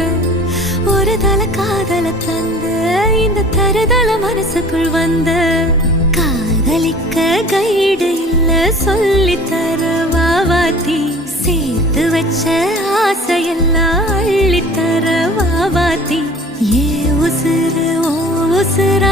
வந்து ஒரு தல காதல தந்த இந்த தருதல மனசுக்குள் வந்து காதலிக்க கைடு இல்ல சொல்லி தர வாவாத்தி சேர்த்து வச்ச ஆசையெல்லாம் அள்ளி தர வாவாத்தி ஏ உசுறு ஓ உசுரா